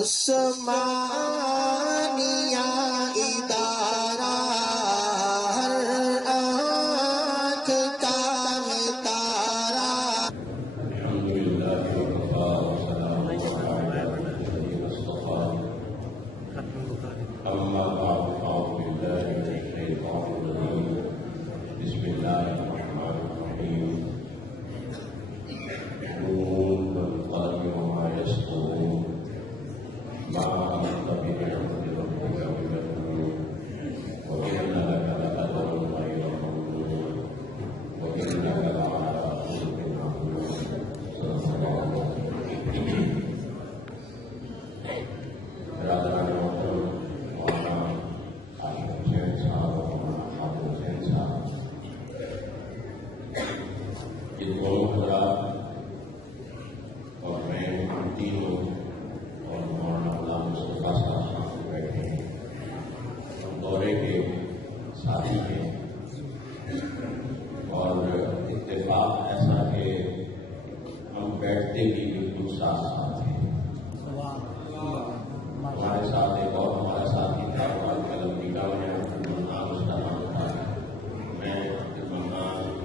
عثمانیہ ادارہ ہر آنکھ کا تارا. الحمدللہ وکفا وسلام علی عبادہ المصطفیٰ. اما بعد فاعوذ باللہ من الشیطان الرجیم. بسم اللہ الرحمن الرحیم. نون والقلم وما یسطرون. ما أنت بنعمة ربك بمجنون. وإن لك لأجرا غير ممنون. وإنك لعلى خلق عظيم. صدق الله العظيم. برادران محترم، مولانا عاشق حسین صاحب اور مولانا حافظ حسین صاحب، یہ دونوں حضرات اور میں ہم تینوں اور مولانا غلام مصطفیٰ صاحب سامنے بیٹھے ہیں. ہم دورے کے ساتھی ہیں اور اتفاق ایسا کہ ہم بیٹھتے بھی بالکل ساتھ ساتھ ہیں. ہمارے ساتھ ایک اور ہمارا ساتھی تھا امریکہ میں، نام اس کا نام تھا. میں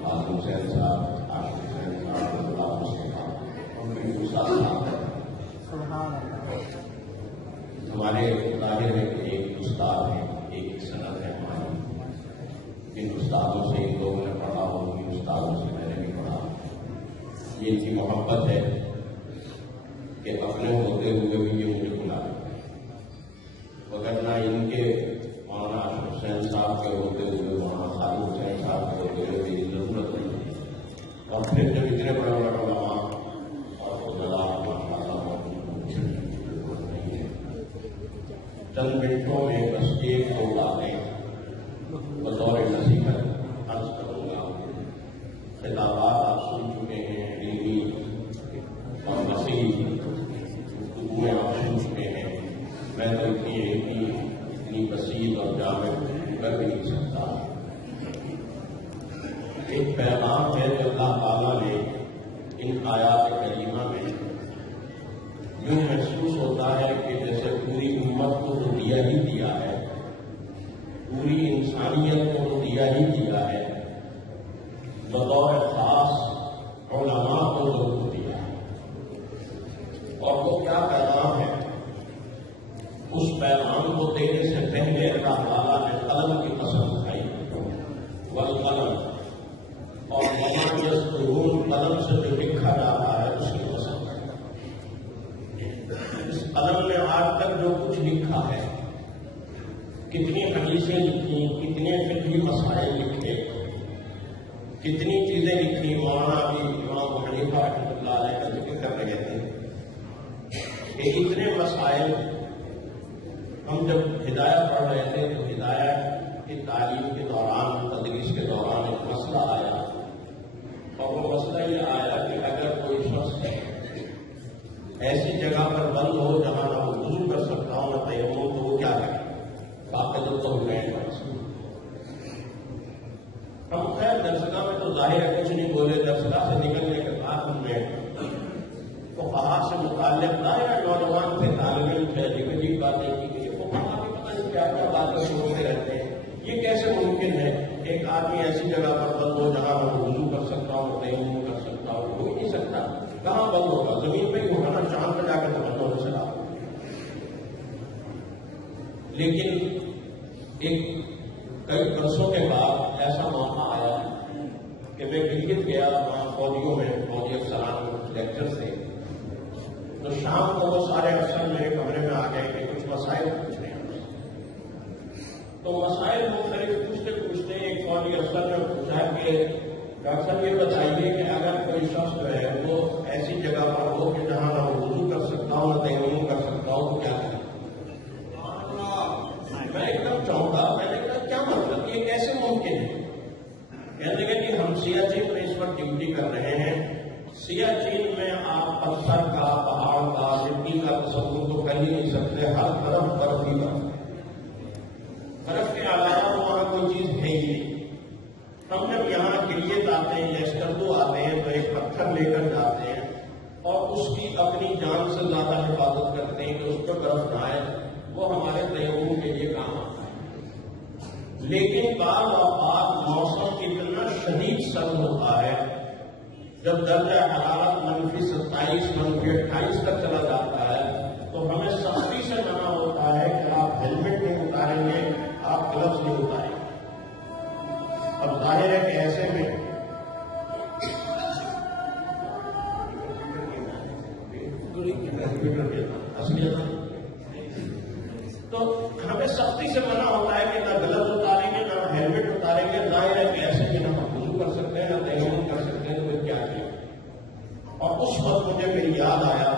حافظ حسین صاحب، عاشق حسین صاحب، غلام مصطفیٰ، ہم بالکل ساتھ ساتھ ہیں. ہمارے ظاہر ہے کہ ایک استاد ہے، ایک صنعت ہے ہماری. جن استادوں سے ان لوگوں نے پڑھا ہو، ان استادوں سے میں نے بھی پڑھا. یہ ان کی محبت ہے کہ اپنے ہوتے ہوئے بھی یہ مجھے بلا رہے. وگرنہ ان کے مولانا عاشق حسین صاحب کے ہوتے ہوئے، مولانا خالد حسین صاحب کے ہوتے ہوئے میری ضرورت نہیں ہے. اور پھر جب اتنے بڑے بڑے علماء اور فضلاء چند منٹوں میں بس ایک دو باتیں بطور نصیحت عرض کروں گا. خطابات آپ سن چکے ہیں، علمی اور وسیع گفتگویں آپ سن چکے ہیں. میں تو اتنی علمی، اتنی وسیع اور جامع کر بھی نہیں سکتا. ایک پیغام ہے جو اللہ تعالیٰ نے ان آیات کریمہ میں یوں محسوس ہوتا ہے کہ جیسے پوری امت کو تو دیا ہی دیا ہے، پوری انسانیت کو تو دیا ہی دیا ہے، بطور خاص علماء کو ضرور دیا ہے. اور وہ کیا پیغام ہے؟ اس پیغام کو دینے سے پہلے اللہ تعالیٰ نے قلم کی قسم کھائی. والقلم اور وما یسطرون، قلم سے جو لکھا جاتا ہے اس کی قسم. اس قلم نے آج تک جو کچھ لکھا ہے، کتنی حدیثیں لکھی، کتنے فقہی مسائل لکھے، کتنی چیزیں لکھی. مولانا ابھی امام ابو حنیفہ رحمۃ اللہ علیہ کا ذکر کر رہے تھے کہ اتنے مسائل. ہم جب ہدایت پڑھ رہے تھے تو ہدایت کی تعلیم کے دوران، تدریس کے دوران ایک مسئلہ آیا، اور وہ مسئلہ یہ آیا کہ اگر کوئی شخص ایسی جگہ پر بند ہو جہاں نہ وہ وضو کر سکتا ہو نہ تیمم، تو وہ کیا کرے؟ باقاعدہ تو گئے. ہم خیر درسگاہ میں تو ظاہر ہے کچھ نہیں بولے. درسگاہ سے نکلنے کے بعد ہم نے فقہا سے متعلق دائرہ نوجوان تھے، طالب علم تھے، عجیب عجیب باتیں کی گئی. فقہا بھی پتہ نہیں کیا کیا باتیں سوچتے رہتے ہیں. یہ کیسے ممکن ہے ایک آدمی ایسی جگہ پر بند ہو جہاں وہ وضو کر سکتا ہو، تیمم کر سکتا ہو؟ ہو ہی نہیں سکتا. کہاں بند ہوگا؟ زمین پہ ہی ہوگا نا. چاند پہ جا کر تو بند ہونے چلا. لیکن ایک کئی برسوں کے بعد ایسا موقع آیا کہ میں گلگت گیا، وہاں فوجیوں میں فوجی افسران لیکچر تھے. تو شام کو وہ سارے افسر میرے کمرے میں آ گئے کہ کچھ مسائل پوچھ رہے ہیں. تو مسائل مختلف پوچھتے ایک فوجی افسر نے پوچھا کہ ڈاکٹر صاحب یہ بتائیے کہ اگر کوئی شخص جو ہے وہ ایسی جگہ پر ہو کہ جہاں نہ وضو کر سکتا ہوں نہ تیمم کر سکتا ہوں تو کیا کریں؟ میں ایک دم چونکا. میں نے کہا کیا مطلب، یہ کیسے ممکن ہے؟ کہنے لگے کہ ہم سیاچین میں اس وقت ڈیوٹی کر رہے ہیں. سیاچین میں آپ پتھر کا، پہاڑ کا، مٹی کا تصور تو کر ہی نہیں سکتے. ہر طرف برف ہی برف. برف کے علاوہ وہاں کوئی چیز ہے ہی نہیں. ہم جب یہاں کلیت آتے ہیں یا اسکردو آتے ہیں تو ایک پتھر لے کر جاتے ہیں اور اس کی اپنی جان سے زیادہ حفاظت کرتے ہیں کہ اس پر لیکن بعض اوقات موسم اتنا شدید سرد ہوتا ہے، جب درجہ حرارت -27 -28 تک چلا جاتا ہے تو ہمیں سختی سے منع ہوتا ہے کہ آپ ہیلمٹ نہیں اتاریں گے، آپ گلوز نہیں اتاریں گے۔ اب ظاہر ہے کہ ایسے میں تو ہمیں سختی سے منع ہوتا ہے کہ نہ گلوز اتاریں گے، نہ ہیلمٹ اتاریں گے۔ ظاہر ہے کہ ایسے میں نہ ہم وضو کر سکتے ہیں، نہ تیمم کر سکتے ہیں، تو پھر کیا کیا؟ اور اس وقت مجھے میری یاد آیا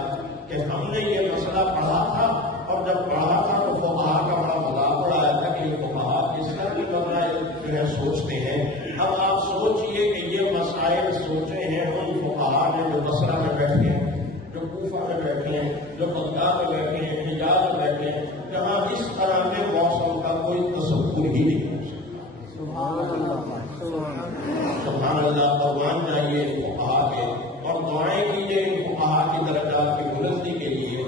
کہ ہم نے یہ مسئلہ پڑھا تھا، اور جب پڑھا تھا تو فقہا کا بڑا مذاق اڑایا تھا کہ یہ فقہا اس طرح کی مسائل جو ہے سوچتے ہیں۔ اب آپ سوچئے کہ یہ مسائل سوچے ہیں ان فقہا نے جو بصرہ میں بیٹھے ہیں، جو کوفہ میں بیٹھے ہیں، جو بغداد میں بیٹھے ہیں، حجاز میں بیٹھے ہیں، جہاں اس طرح کے موسم کا کوئی تصور ہی نہیں ہو سکتا۔ سبحان اللہ، قربان چاہیے ان فقہا کے، اور دعائیں کیجیے ان فقہا کی درجات کی بلندی کے لیے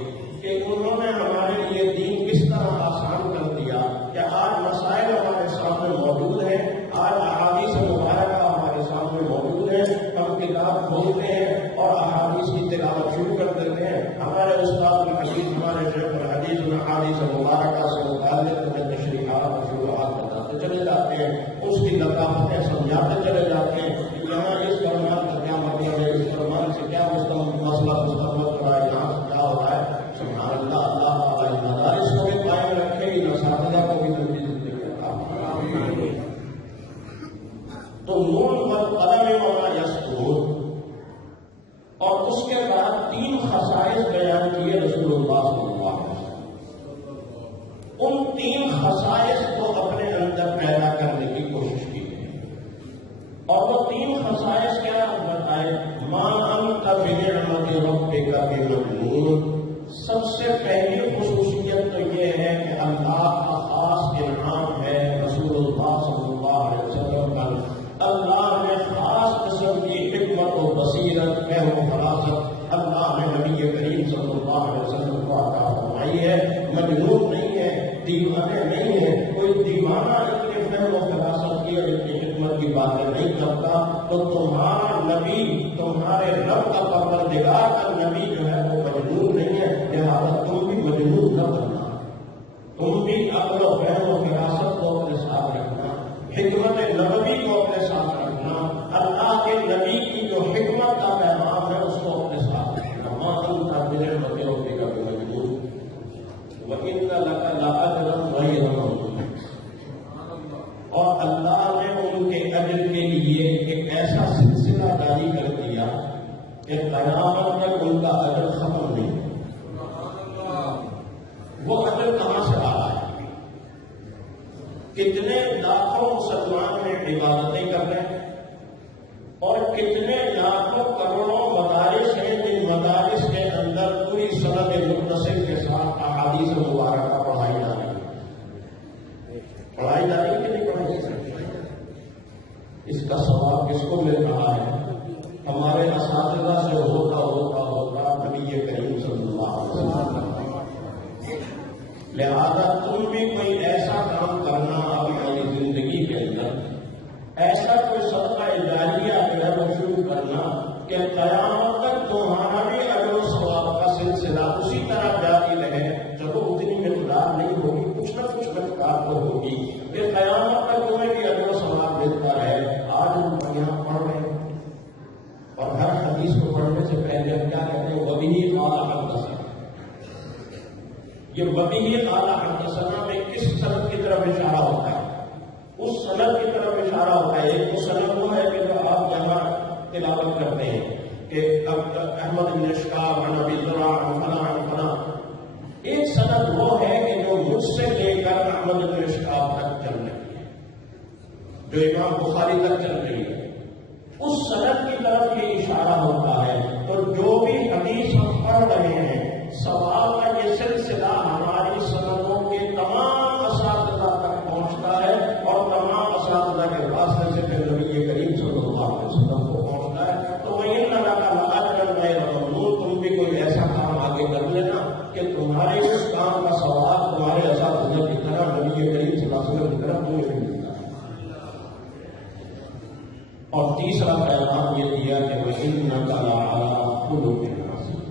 کہ انہوں نے ہمارے لیے دین کس طرح آسان کر دیا کہ آج مسائل ہمارے سامنے موجود ہیں، آج احادیث مبارکہ ہمارے سامنے موجود ہیں، ہم کتاب کھولتے ہیں اور احادیث کی تلاوت شروع کر دیتے ہیں۔ ہمارے استاد الحدیث، ہمارے شیخ الحدیث احادیث مبارکہ سے متعلق تشریحات اور شروحات بتاتے چلے جاتے ہیں، اس کی لطافتیں سمجھاتے چلے جاتے ہیں کہ یہاں اس فرمان کا کیا مطلب ہے، اس فرمان سے کیا مسئلہ مستقبل ہو رہا ہے، یہاں سے کیا ہو رہا ہے۔ سبحان اللہ، اللہ تعالیٰ مدارس کو بھی قائم رکھے، ان اساتذہ کو بھی لمبی زندگی عطا فرمائے۔ تو نون والقلم وما یسطرون، اور اس کے بعد 3 خصائص بیان کیے رسول اللہ صلی اللہ علیہ وسلم۔ ان 3 خصائص کو اپنے اندر پیدا کرنے کی کوشش کی، اور وہ 3 خصائص کیا بتائے؟ ما انت بنعمت ربک بمجنون۔ سب سے پہلی خصوصیت تو یہ ہے کہ اللہ کا خاص انعام ہے رسول اللہ صلی اللہ علیہ وسلم پر۔ اللہ نے خاص قسم کی حکمت و بصیرت، فہم و فراست اللہ نے نبی کریم صلی اللہ علیہ وسلم کو عطا فرمائی ہے۔ مجنون نہیں ہے، دیوانے نہیں ہے، کوئی دیوانہ اتنی فہم و فراست کی اور اتنی حکمت کی باتیں نہیں کرتا۔ تو تمہارا نبی، تمہارے رب کا پروردگار کا نبی جو ہے وہ مجنون نہیں ہے، لہٰذا تم بھی مجنون نہ بننا، تم بھی عقل و فہم و فراست کو اپنے ساتھ رکھنا، حکمت نبوی کو اپنے ساتھ رکھنا، اللہ کے نبی کی جو حکمت کا پیغام ہے اس کو اپنے ساتھ رکھنا۔ ما انت بنعمت ربک بمجنون وَإِنَّ لَكَ لَأَجْرًا غَيْرَ مَمْنُونٍ۔ اور اللہ نے ان کے اجر کے لیے ایک ایسا سلسلہ جاری کر دیا کہ قیامت تک ان کا اجر ختم نہیں۔ وہ اجر کہاں سے آ رہا ہے؟ کتنے لاکھوں مسلمان میں عبادتیں کر رہے ہیں، اور کتنے لاکھوں کروڑوں مدارس ہیں جن مدارس کے اندر پوری سند متصل کے ساتھ احادیث مبارکہ پڑھائی جا رہی ہے۔ پڑھائی جا رہی ہے کہ نہیں پڑھائی جا رہی؟ اس کا ثواب کس کو مل رہا ہے؟ ہمارے اساتذہ سے ہوتا ہوتا ہوتا نبی کریم صلی اللہ علیہ وسلم۔ لہذا تم بھی کوئی ایسا کام کرنا اپنی زندگی کے اندر، ایسا کوئی صدقہ جاریہ جو ہے وہ شروع کرنا کہ قیامت تک تمہارا بھی اجر و ثواب کا سلسلہ اسی طرح جاری رہے۔ چلو اتنی مقدار نہیں ہوگی، کچھ نہ کچھ مقدار تو ہوگی، پھر قیامت تک تمہیں بھی اجر و ثواب ملتا رہے۔ آج ہم یہاں پڑھ رہے ہیں اور ہر حدیث کو پڑھنے سے پہلے ہم کیا کہتے ہیں؟ وبہ قال حدثنا۔ یہ وبہ قال حدثنا میں کس سند کی طرف اشارہ ہوتا ہے؟ اس سند کی طرف اشارہ ہوتا ہے۔ ایک وہ سند وہ ہے کہ جو آپ یہاں تلاوت کرتے ہیں کہ احمد بن اشکاب عن ابی ذرع عن فلاں عن فلاں۔ ایک سند وہ ہے کہ جو مجھ سے لے کر احمد بن اشکاب تک چل رہی ہے، جو امام بخاری تک چل رہی ہے، اس سند کی طرف یہ اشارہ ہوتا ہے۔ تو جو بھی حدیث ہم پڑھ رہے ہیں، سوال کا یہ سلسلہ ہماری سندوں کے تمام اساتذہ تک پہنچتا ہے، اور تمام اساتذہ کے واسطے سے پھر نبی کریم صلی اللہ علیہ وسلم کو پہنچتا ہے۔ تو وَإِنَّ لَكَ لَأَجْرًا غَيْرَ مَمْنُونٍ، تم بھی کوئی ایسا کام آگے کر لینا کہ تمہارے اس کام کا ثواب تمہارے اساتذہ کی طرح نبی کریم صلی اللہ علیہ وسلم کی طرح تمہیں بھی ملتا ہے۔ تیسرا پیغام یہ دیا کہ وَإِنَّكَ لَعَلَىٰ خُلُقٍ عَظِيمٍ،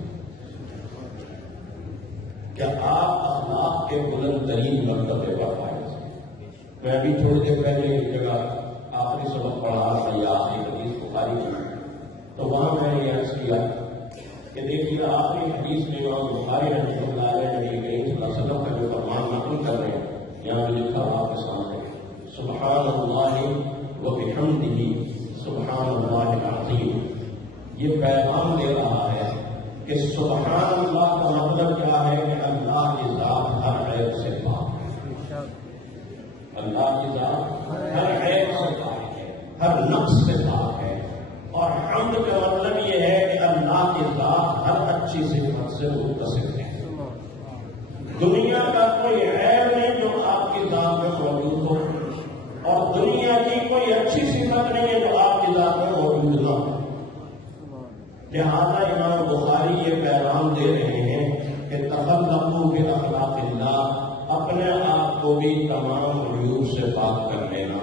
کہ آپ اخلاق کے بلند ترین مرتبے پر فائز ہیں۔ میں ابھی تھوڑی دیر پہلے ایک جگہ آخری سبق پڑھا رہا یا آخری حدیث بخاری کی، تو وہاں میں نے یہ عرض کیا کہ دیکھیے آخری حدیث میں امام بخاری رحمۃ اللہ علیہ نبی کریم صلی اللہ علیہ وسلم کا جو فرمان نقل کر رہے ہیں، یہاں پہ لکھا آپ کے سامنے سبحان اللہ وبحمدہ سبحان اللہ العظیم۔ یہ پیغام دے رہا ہے کہ سبحان اللہ کا مطلب کیا ہے کہ اللہ کی ذات ہر عیب سے پاک ہے، اللہ کی ذات ہر عیب سے پاک ہے، ہر نقص سے پاک ہے۔ اور حمد کا مطلب یہ ہے کہ اللہ کی ذات ہر اچھی صفت سے متصف ہے۔ دنیا کا کوئی عیب نہیں جو آپ کی ذات میں موجود ہو، اور دنیا کی کوئی اچھی صفت نہیں ہے جو آپ کی ذات میں موجود نہ ہو۔ لہٰذا امام بخاری یہ پیغام دے رہے ہیں کہ تخلقوا باخلاق اللہ، اپنے آپ کو بھی تمام عیوب سے پاک کر لینا،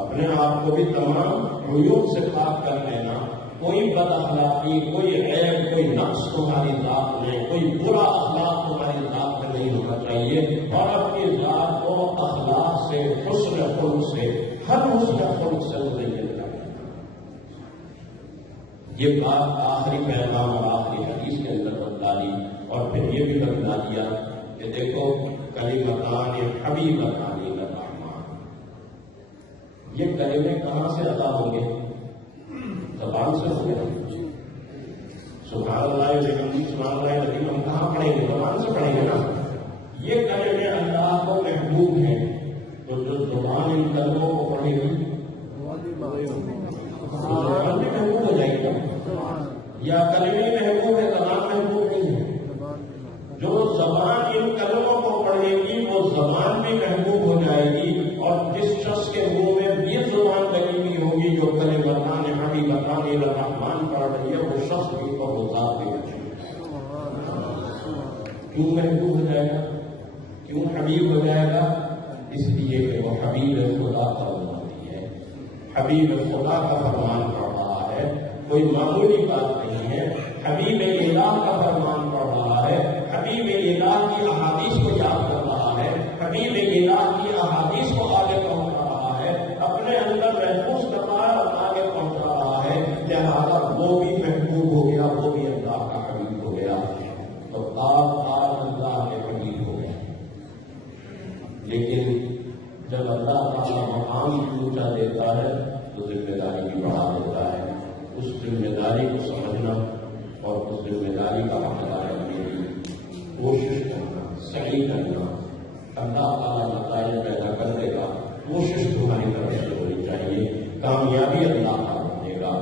اپنے آپ کو بھی تمام عیوب سے پاک کر لینا۔ کوئی بد اخلاقی، کوئی عیب، کوئی نقص تمہاری ذات میں، کوئی برا اخلاق تمہاری ذات میں نہیں ہونا چاہیے، اور اپنی ذات کو اخلاق سے، حسن خلق سے، ہر حسن خلق سے مزین کرنا۔ یہ بات آخری پیغام اور آخری حدیث کے اندر بتلا دی، اور پھر یہ بھی بتلا دیا کہ دیکھو کلمتان حبیبتان للرحمن، یہ کلمے کہاں سے ادا ہوں گے؟ زبان سے ہوں گے۔ سبحان اللہ وبحمدہ سبحان اللہ العظیم ہم کہاں پڑھیں گے؟ زبان سے پڑھیں گے نا۔ یہ کلمے اللہ کو محبوب ہیں، تو جو زبان ان کلموں کو پڑھے گی زبان بھی محبوب ہو جائے گا، یا کلمے محبوب ہے زبان محبوب نہیں ہے؟ جو زبان ان کلموں کو پڑھے گی وہ زبان بھی محبوب ہو جائے گی، اور جس شخص کے منہ میں یہ زبان لگی ہوئی ہوگی جو کلمتان حبیبتان للرحمن پڑھ رہی ہے، وہ شخص بھی اور وہ ذات بھی کیوں محبوب ہو جائے گا، کیوں حبیب ہو جائے گا؟ اس لیے کہ وہ حبیب خدا کا فرماتی ہے، حبیب خدا کا فرمان پڑھ رہا ہے، کوئی معمولی بات نہیں ہے۔ حبیب الہ کا فرمان پڑھ رہا ہے، حبیب الہ کی احادیث کو یاد کر رہا ہے، حبیب الہ کی احادیث کو آگے پہنچ رہا ہے، اپنے اندر محفوظ کر رہا ہے اور آگے پہنچ رہا ہے، لہٰذا وہ بھی محبوب ہو گیا، وہ بھی اللہ کا حبیب ہو گیا، تو آپ اللہ کے حبیب ہو گئے۔ لیکن جب اللہ تعالیٰ مقام اونچا دیتا ہے تو ذمہ داری بھی بڑھا دیتا ہے۔ اس ذمہ داری کو سمجھنا اور اس ذمہ داری کا حقدار بننے کی کوشش کرنا، سعی کرنا، اللہ تعالیٰ نتائج پیدا کر دے گا، کوشش تمہاری طرف سے ہونی چاہیے، کامیابی اللہ کا بنے گا۔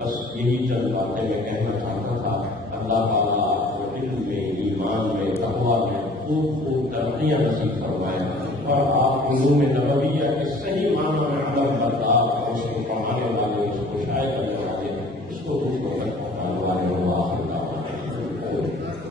بس یہی چند باتیں میں کہنا چاہتا تھا۔ اللہ تعالیٰ آپ کو علم میں، ایمان میں، تقویٰ میں خوب خوب ترقیاں نصیب فرمائے، اور آپ علوم نبویہ کے صحیح معنوں میں عمل بردار اور اس کو پڑھانے والے، اس کو شائع کرنے والے، اس کو دوسروں تک پہنچانے والے